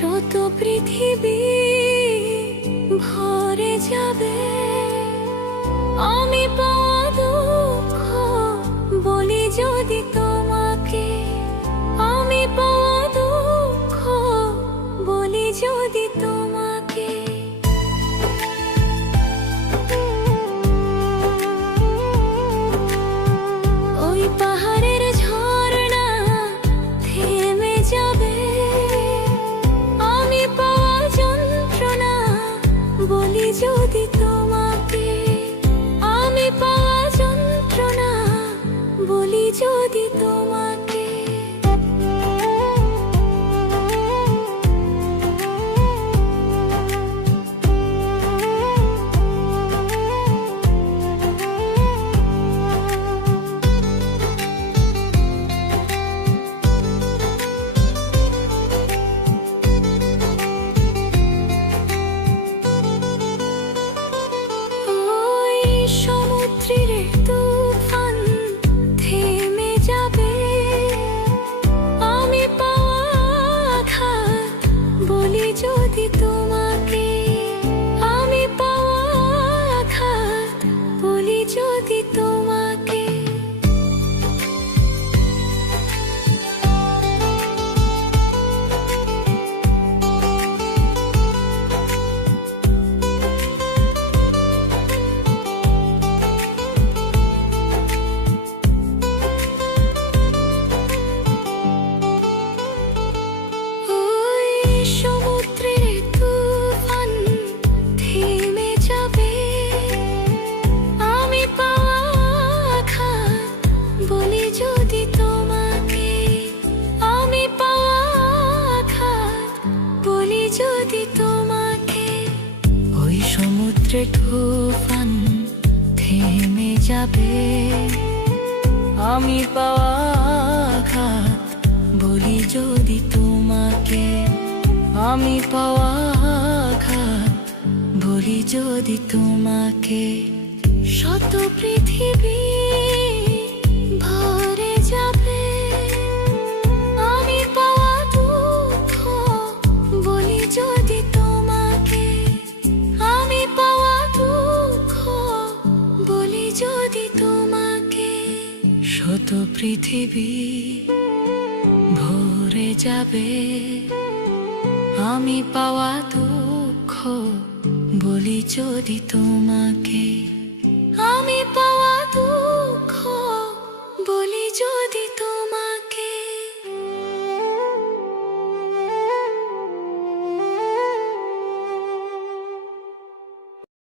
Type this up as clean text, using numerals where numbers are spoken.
শত পৃথিবী ভরে যাবে আমি পাওয়া দুঃখ বলি যদি তোমাকে, আমি পাওয়া দুঃখ বলি যদি তোমাকে। ওই পাহাড়ের ঝর্ণা থেমে যাবে আমি পাওয়া যন্ত্রণা বলি যদি তোমাকে, আমি পাওয়া যন্ত্রণা বলি যদি তোমাকে। যদি তোমাকে, আমি পাওয়া আঘাত বলি যদি তোমাকে। যদি তোমাকে, ওই সমুদ্রে তুফান থেমে যাবে আমি পাওয়া আঘাত বলি যদি তোমাকে, আমি পাওয়া আঘাত বলি যদি তোমাকে। শত পৃথিবী ভরে যাবে যদি তোমাকে, আমি পাওয়া দুঃখ বলি যদি তোমাকে। শত পৃথিবী ভরে যাবে আমি পাওয়া দুঃখ বলি যদি তোমাকে, আমি পাওয়া দুঃখ বলি যদি